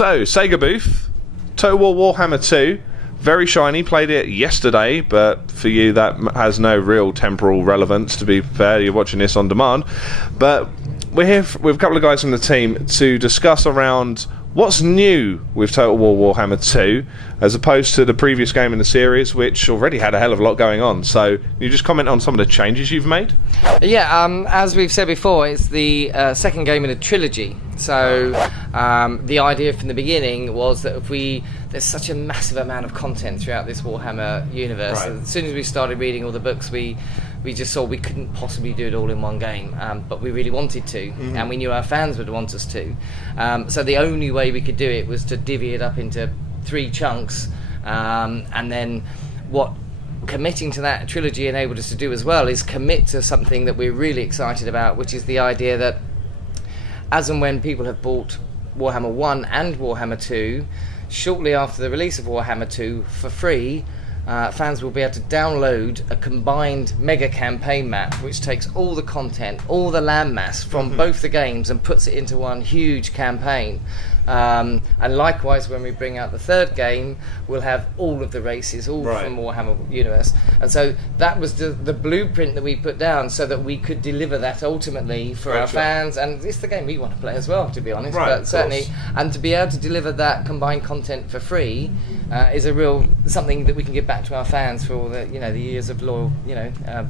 So, Sega booth, Total War Warhammer 2, very shiny, played it yesterday, but for you that has no real temporal relevance, to be fair, you're watching this on demand. But we're here with a couple of guys from the team to discuss around what's new with Total War Warhammer 2, as opposed to the previous game in the series, which already had a hell of a lot going on. So, can you just comment on some of the changes you've made? Yeah, as we've said before, it's the second game in a trilogy. So, the idea from the beginning was that there's such a massive amount of content throughout this Warhammer universe. Right. As soon as we started reading all the books, we just saw we couldn't possibly do it all in one game, but we really wanted to, and we knew our fans would want us to. So the only way we could do it was to divvy it up into 3 chunks, and then what committing to that trilogy enabled us to do as well is commit to something that we're really excited about, which is the idea that as and when people have bought Warhammer 1 and Warhammer 2, shortly after the release of Warhammer 2 for free, fans will be able to download a combined mega campaign map which takes all the content, all the landmass from both the games and puts it into one huge campaign. And likewise, when we bring out the third game, we'll have all of the races, all from Warhammer universe. And so that was the blueprint that we put down so that we could deliver that ultimately for our fans. And it's the game we want to play as well, to be honest. But certainly, and to be able to deliver that combined content for free is a real something that we can give back to our fans for all the the years of loyal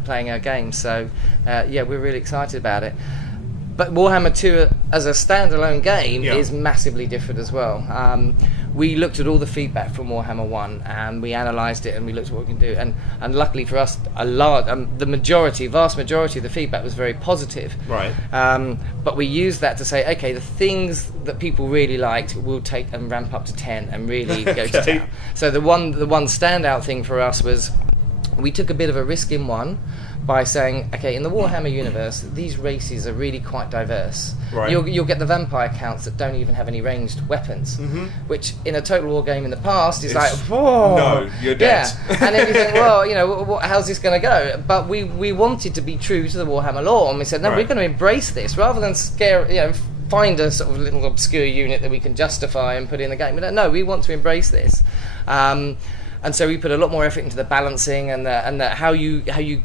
playing our games. So yeah, we're really excited about it. But Warhammer 2 as a standalone game is massively different as well. We looked at all the feedback from Warhammer 1 and we analysed it and we looked at what we can do. And luckily for us, the vast majority of the feedback was very positive. Right. But we used that to say, okay, the things that people really liked, we'll take and ramp up to 10 and really go to town. So the one standout thing for us was we took a bit of a risk in 1 by saying, okay, in the Warhammer universe, these races are really quite diverse. Right. You'll get the vampire counts that don't even have any ranged weapons, which in a Total War game in the past is like, whoa, no, you're dead. Yeah. And then you think, well, how's this going to go? But we wanted to be true to the Warhammer lore, and we said, no, we're going to embrace this rather than find a sort of little obscure unit that we can justify and put in the game. No, we want to embrace this. And so we put a lot more effort into the balancing and how you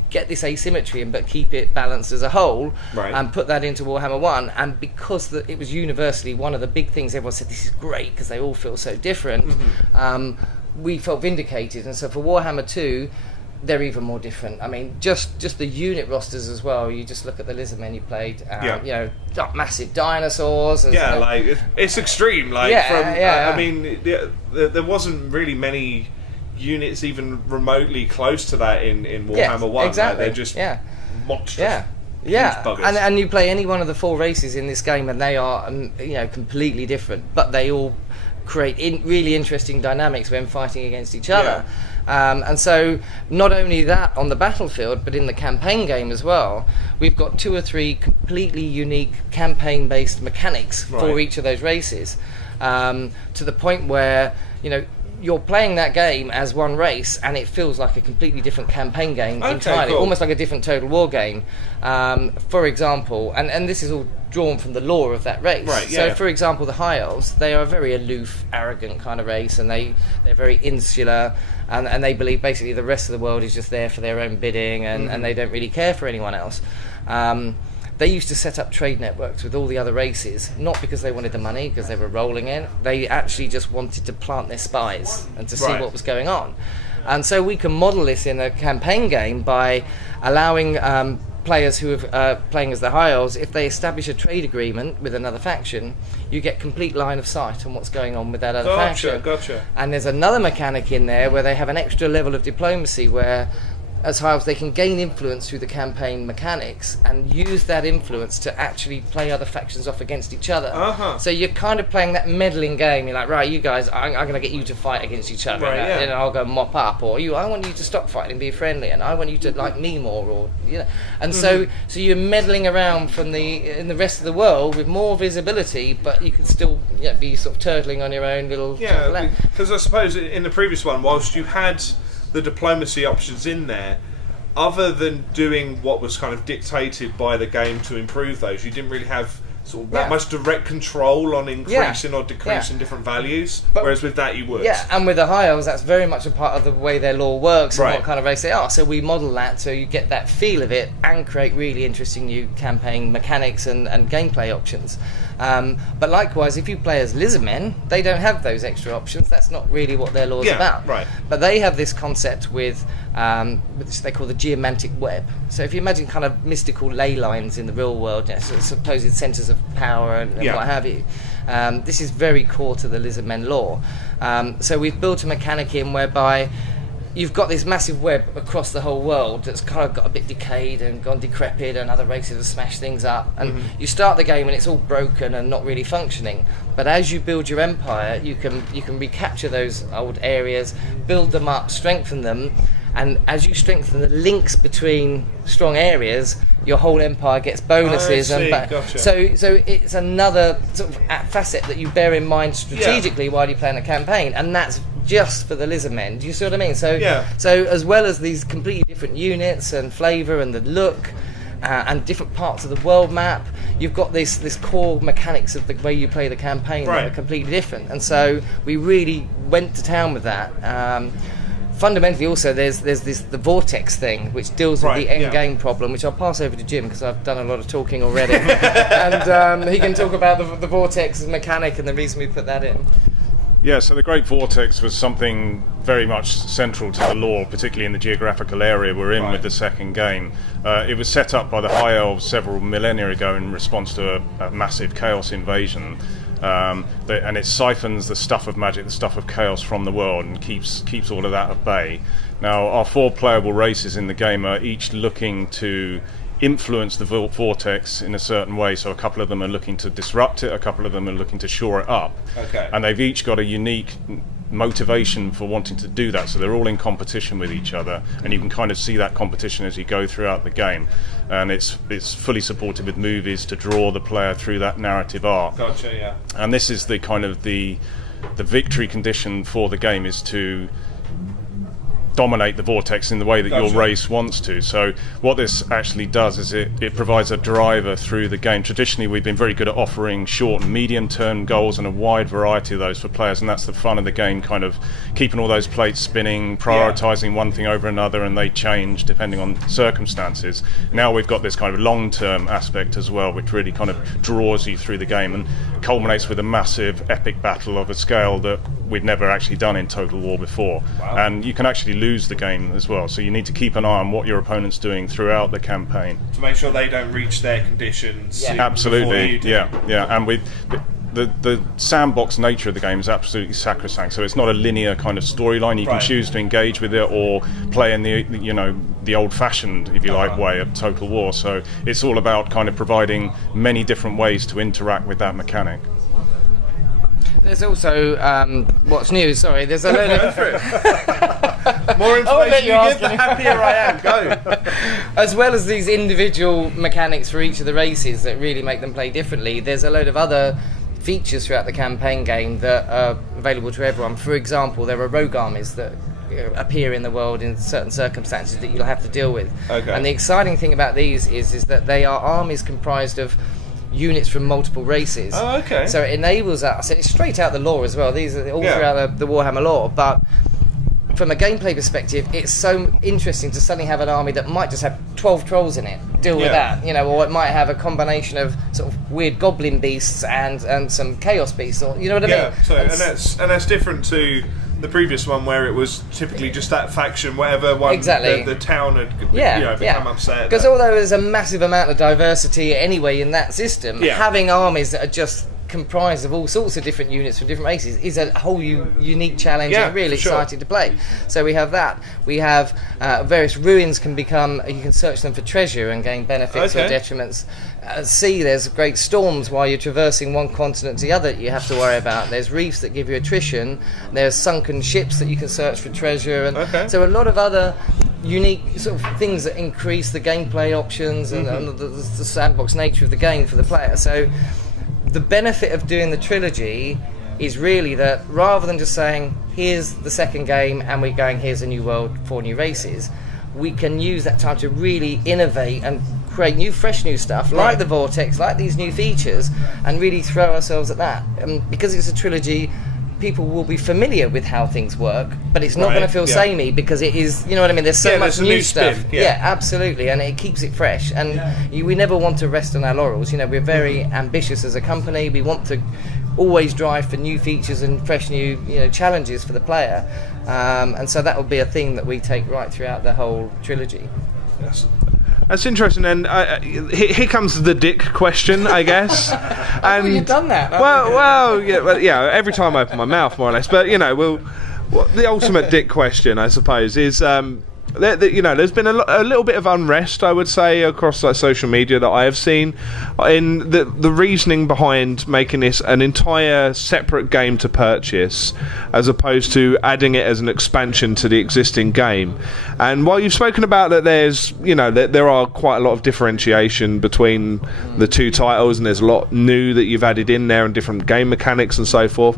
get this asymmetry in but keep it balanced as a whole, and put that into Warhammer 1. And because it was universally one of the big things everyone said, this is great because they all feel so different, we felt vindicated. And so for Warhammer 2, they're even more different. I mean, just the unit rosters as well. You just look at the Lizardmen you played, massive dinosaurs. It's extreme. I mean, there wasn't really many units even remotely close to that in Warhammer 1. Exactly. They're just monstrous. Buggers. And you play any one of the 4 races in this game and they are completely different, but they all create really interesting dynamics when fighting against each other. And so not only that on the battlefield, but in the campaign game as well, we've got 2 or 3 completely unique campaign based mechanics for each of those races, to the point where you're playing that game as one race and it feels like a completely different campaign game entirely, almost like a different Total War game. For example, and this is all drawn from the lore of that race. So for example, the High Elves, they are a very aloof, arrogant kind of race, and they're very insular, and they believe basically the rest of the world is just there for their own bidding, and they don't really care for anyone else. They used to set up trade networks with all the other races, not because they wanted the money, because they were rolling in. They actually just wanted to plant their spies and to see what was going on. And so we can model this in a campaign game by allowing players who are playing as the High Elves, if they establish a trade agreement with another faction, you get complete line of sight on what's going on with that other faction. Gotcha. And there's another mechanic in there where they have an extra level of diplomacy where, as High Elves, they can gain influence through the campaign mechanics and use that influence to actually play other factions off against each other. So you're kind of playing that meddling game. You're like, right, you guys, I'm going to get you to fight against each other, and I'll go mop up, or I want you to stop fighting and be friendly, and I want you to like me more, or And so you're meddling around in the rest of the world with more visibility, but you can still be sort of turtling on your own little. Yeah, because I suppose in the previous one, whilst you had the diplomacy options in there, other than doing what was kind of dictated by the game to improve those, you didn't really have sort of that much direct control on increasing or decreasing different values, whereas with that you would. Yeah, and with the High Elves, that's very much a part of the way their lore works and Right. what kind of race they are. So we model that so you get that feel of it and create really interesting new campaign mechanics and gameplay options. But likewise, if you play as Lizardmen, they don't have those extra options. That's not really what their lore's about. Right. But they have this concept with which they call the geomantic web. So if you imagine kind of mystical ley lines in the real world, sort of supposed centres of power and what have you, this is very core to the Lizardmen lore. So we've built a mechanic in whereby you've got this massive web across the whole world that's kind of got a bit decayed and gone decrepit, and other races have smashed things up, and you start the game and it's all broken and not really functioning. But as you build your empire, you can recapture those old areas, build them up, strengthen them, and as you strengthen the links between strong areas, your whole empire gets bonuses. Gotcha. So it's another sort of facet that you bear in mind strategically while you're playing a campaign, and that's just for the Lizardmen. Do you see what I mean? So as well as these completely different units and flavour and the look and different parts of the world map, you've got this core mechanics of the way you play the campaign that are completely different. And so we really went to town with that. Fundamentally, also, there's the vortex thing, which deals with the end game problem, which I'll pass over to Jim because I've done a lot of talking already, and he can talk about the vortex mechanic and the reason we put that in. Yeah, so the Great Vortex was something very much central to the lore, particularly in the geographical area we're in with the second game. It was set up by the High Elves several millennia ago in response to a massive chaos invasion. And it siphons the stuff of magic, the stuff of chaos from the world, and keeps all of that at bay. Now, our 4 playable races in the game are each looking to influence the vortex in a certain way. So a couple of them are looking to disrupt it, a couple of them are looking to shore it up. Okay. And they've each got a unique motivation for wanting to do that, so they're all in competition with each other, and you can kind of see that competition as you go throughout the game, and it's fully supported with movies to draw the player through that narrative arc. Gotcha, yeah. And this is the kind of the victory condition for the game, is to dominate the vortex in the way that your race wants to. So what this actually does is it provides a driver through the game. Traditionally, we've been very good at offering short and medium term goals and a wide variety of those for players, and that's the fun of the game, kind of keeping all those plates spinning, prioritizing one thing over another, and they change depending on circumstances. Now we've got this kind of long term aspect as well, which really kind of draws you through the game and culminates with a massive epic battle of a scale that we'd never actually done in Total War before. Wow. And you can actually lose the game as well, so you need to keep an eye on what your opponent's doing throughout the campaign to make sure they don't reach their conditions. Absolutely. And with the sandbox nature of the game is absolutely sacrosanct, so it's not a linear kind of storyline. You can choose to engage with it or play in the old-fashioned, if you like, way of Total War. So it's all about kind of providing many different ways to interact with that mechanic. There's also what's new. Sorry, there's a load of more information you give, the happier I am. Go. As well as these individual mechanics for each of the races that really make them play differently, there's a load of other features throughout the campaign game that are available to everyone. For example, there are rogue armies that appear in the world in certain circumstances that you'll have to deal with. Okay. And the exciting thing about these is that they are armies comprised of units from multiple races. Oh, okay. So it enables us, it's straight out the lore as well, these are all throughout the Warhammer lore, but from a gameplay perspective, it's so interesting to suddenly have an army that might just have 12 trolls in it, deal with that, or it might have a combination of sort of weird goblin beasts and some chaos beasts, or you know what I mean? Yeah, so, and that's different to the previous one, where it was typically just that faction, whatever one the town had become upset. Because although there's a massive amount of diversity anyway in that system, having armies that are just comprised of all sorts of different units from different races is a whole unique challenge and really exciting to play. So we have that. We have various ruins can become, you can search them for treasure and gain benefits or detriments. At sea, there's great storms while you're traversing one continent to the other that you have to worry about. There's reefs that give you attrition. There's sunken ships that you can search for treasure. And so a lot of other unique sort of things that increase the gameplay options and the sandbox nature of the game for the player. So the benefit of doing the trilogy is really that rather than just saying, here's the second game and we're going, here's a new world, 4 new races, we can use that time to really innovate and create fresh new stuff, like the Vortex, like these new features, and really throw ourselves at that. Because it's a trilogy, people will be familiar with how things work, but it's not going to feel samey because it is, you know what I mean? There's so much new stuff. Yeah, absolutely, and it keeps it fresh. And we never want to rest on our laurels. You know, we're very ambitious as a company. We want to always drive for new features and fresh new challenges for the player. And so that will be a thing that we take right throughout the whole trilogy. Yes. That's interesting, and here comes the dick question, I guess. And you've done that. Yeah. Every time I open my mouth, more or less. But the ultimate dick question, I suppose, is there's been a little bit of unrest, I would say, across social media that I have seen in the reasoning behind making this an entire separate game to purchase as opposed to adding it as an expansion to the existing game. And while you've spoken about that there's that there are quite a lot of differentiation between the two titles and there's a lot new that you've added in there and different game mechanics and so forth,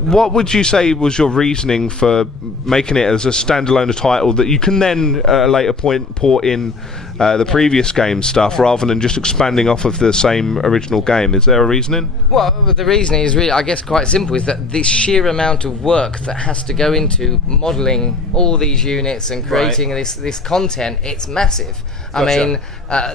what would you say was your reasoning for making it as a standalone title that you can then at a later point port in the previous game stuff rather than just expanding off of the same original game? Is there a reasoning? Well, the reasoning is really, I guess, quite simple, is that this sheer amount of work that has to go into modelling all these units and creating this content, it's massive. I mean,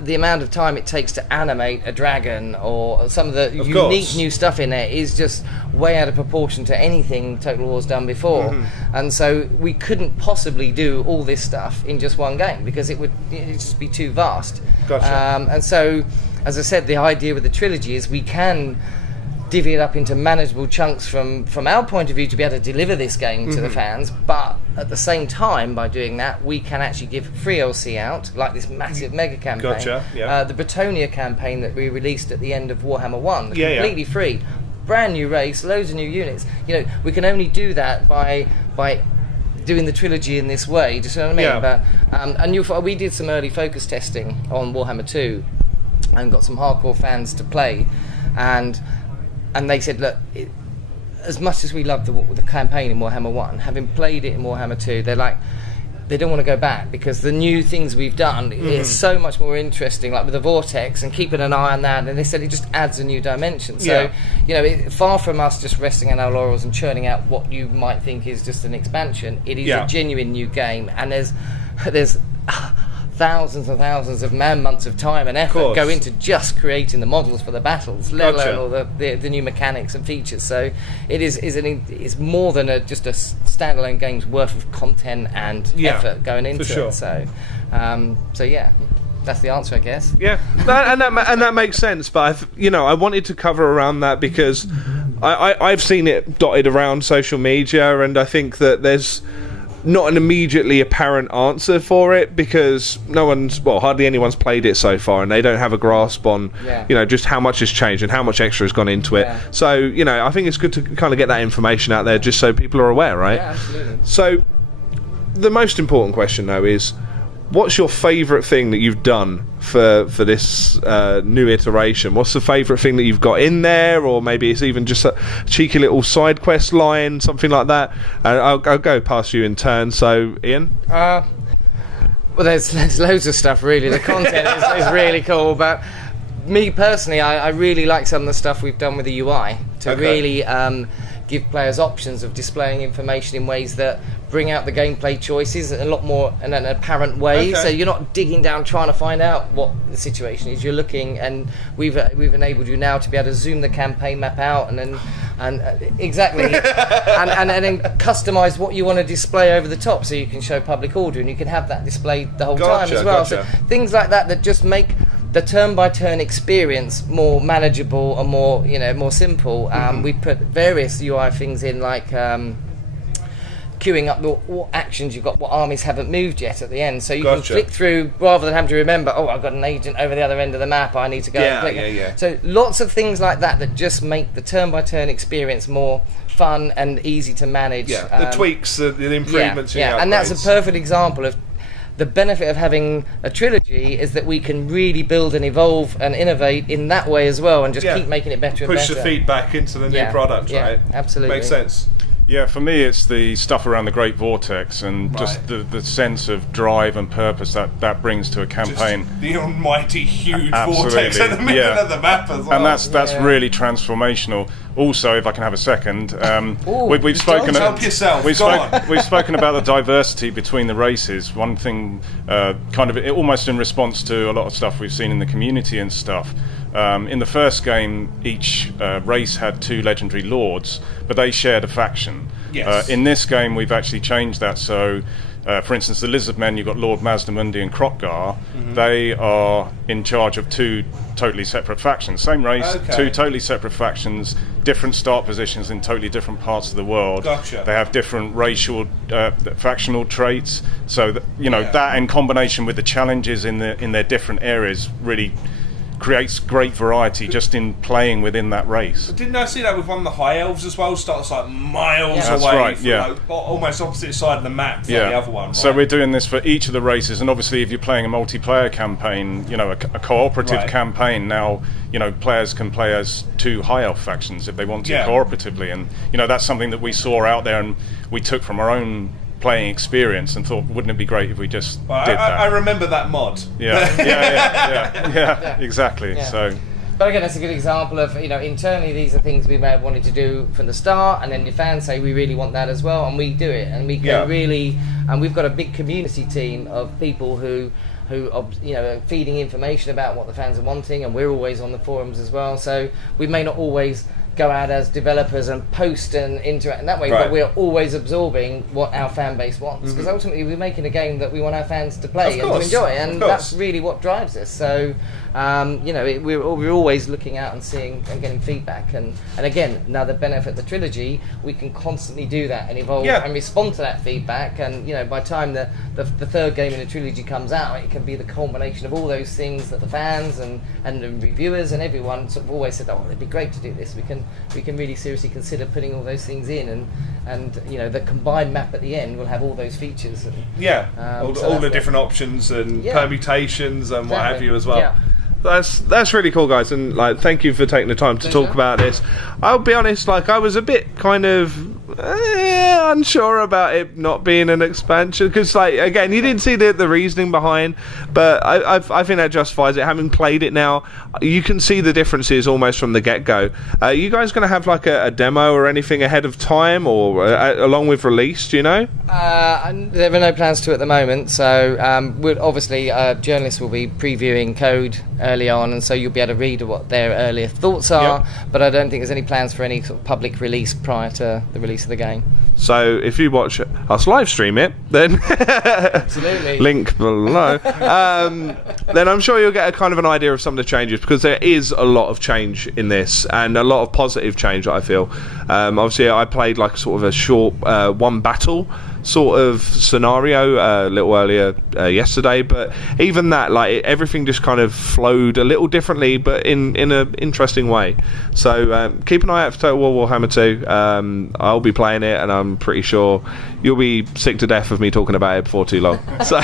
the amount of time it takes to animate a dragon or some of the unique new stuff in there is just way out of proportion to anything Total War's done before. And so we couldn't possibly do all this stuff in just one game because it'd just be too vast. And so, as I said, the idea with the trilogy is we can divvy it up into manageable chunks from our point of view to be able to deliver this game to the fans, but at the same time, by doing that, we can actually give free LC out, like this massive mega campaign. The Bretonia campaign that we released at the end of Warhammer 1, completely free, brand new race, loads of new units. We can only do that by doing the trilogy in this way. Just, you know what I mean? But we did some early focus testing on Warhammer 2 and got some hardcore fans to play, and they said, look, as much as we love the campaign in Warhammer 1, having played it in Warhammer 2, they're like, they don't want to go back because the new things we've done is so much more interesting, like with the Vortex and keeping an eye on that. And they said it just adds a new dimension. So, far from us just resting on our laurels and churning out what you might think is just an expansion, it is a genuine new game. And there's thousands and thousands of man-months of time and effort go into just creating the models for the battles, let alone all the new mechanics and features. So it is more than just a standalone game's worth of content and effort going into it. So that's the answer, I guess. Yeah, and that makes sense. But I wanted to cover around that because I've seen it dotted around social media, and I think that there's not an immediately apparent answer for it because hardly anyone's played it so far, and they don't have a grasp on just how much has changed and how much extra has gone into it. So I think it's good to kind of get that information out there just so people are aware, right? Yeah, absolutely. So the most important question though is, what's your favourite thing that you've done for this new iteration? What's the favourite thing that you've got in there, or maybe it's even just a cheeky little side quest line, something like that? I'll go past you in turn. So, Ian? Well, there's loads of stuff, really. The content is really cool, but me personally, I really like some of the stuff we've done with the UI to really give players options of displaying information in ways that bring out the gameplay choices a lot more in an apparent way. So you're not digging down trying to find out what the situation is. You're looking, and we've enabled you now to be able to zoom the campaign map out and then exactly and then customize what you want to display over the top, so you can show public order and you can have that displayed the whole time as well. So things like that just make the turn-by-turn experience more manageable and more simple. We put various UI things in, like queuing up what actions you've got, what armies haven't moved yet at the end, so you can flick through rather than having to remember, I've got an agent over the other end of the map, I need to go and click. So lots of things like that just make the turn-by-turn experience more fun and easy to manage. The tweaks, the improvements. And that's a perfect example of the benefit of having a trilogy, is that we can really build and evolve and innovate in that way as well, and just keep making it better and better. Push the feedback into the new product, right? Absolutely. Makes sense. Yeah, for me it's the stuff around the Great Vortex and just the sense of drive and purpose that brings to a campaign. Just the almighty huge vortex in the middle of the map as well. And that's really transformational. Also, if I can have a second, we've spoken. Help yourself. We've spoken about the diversity between the races. One thing, almost in response to a lot of stuff we've seen in the community and stuff. In the first game, each race had 2 legendary lords, but they shared a faction. Yes. In this game, we've actually changed that. So, for instance, the Lizardmen, you've got Lord Mazdamundi and Krokgar. They are in charge of 2 totally separate factions. Same race, 2 totally separate factions, different start positions in totally different parts of the world. Gotcha. They have different racial, factional traits. So, that in combination with the challenges in their different areas really creates great variety just in playing within that race. Didn't I see that with one of the High Elves as well? Starts like miles That's away, right, from, almost opposite side of the map from the other one. Right? So we're doing this for each of the races, and obviously if you're playing a multiplayer campaign, a cooperative campaign, now players can play as 2 High Elf factions if they want to cooperatively, and that's something that we saw out there and we took from our own playing experience and thought, wouldn't it be great if we just did that? I remember that mod. Yeah, exactly. Yeah. So, but again, that's a good example of, internally these are things we may have wanted to do from the start, and then your fans say we really want that as well, and we do it, and we can really, and we've got a big community team of people who are feeding information about what the fans are wanting, and we're always on the forums as well. So we may not always go out as developers and post and interact in that way, but we're always absorbing what our fan base wants, because ultimately we're making a game that we want our fans to play and to enjoy, and that's really what drives us. So we're always looking out and seeing and getting feedback, and again, another benefit of the trilogy, we can constantly do that and evolve and respond to that feedback, and by the time the 3rd game in the trilogy comes out, it can be the culmination of all those things that the fans and the reviewers and everyone sort of always said, it'd be great to do this. We can really seriously consider putting all those things in, and the combined map at the end will have all those features. And, all the different options and permutations and what have you as well. Yeah. That's really cool, guys, and thank you for taking the time to talk about this. I'll be honest, I was a bit kind of unsure about it not being an expansion, because again, you didn't see the reasoning behind, but I think that justifies it. Having played it now, you can see the differences almost from the get-go. Are you guys going to have a demo or anything ahead of time, or along with release, do you know? There are no plans to at the moment, so obviously journalists will be previewing code early on, and so you'll be able to read what their earlier thoughts are, but I don't think there's any plans for any sort of public release prior to the release of the game. So if you watch us live stream it, then absolutely link below, then I'm sure you'll get a kind of an idea of some of the changes, because there is a lot of change in this, and a lot of positive change, I feel. Obviously I played sort of a short one battle sort of scenario a little earlier yesterday, but even that, everything just kind of flowed a little differently, but in an interesting way. So keep an eye out for Total War Warhammer 2. I'll be playing it, and I'm pretty sure you'll be sick to death of me talking about it before too long. So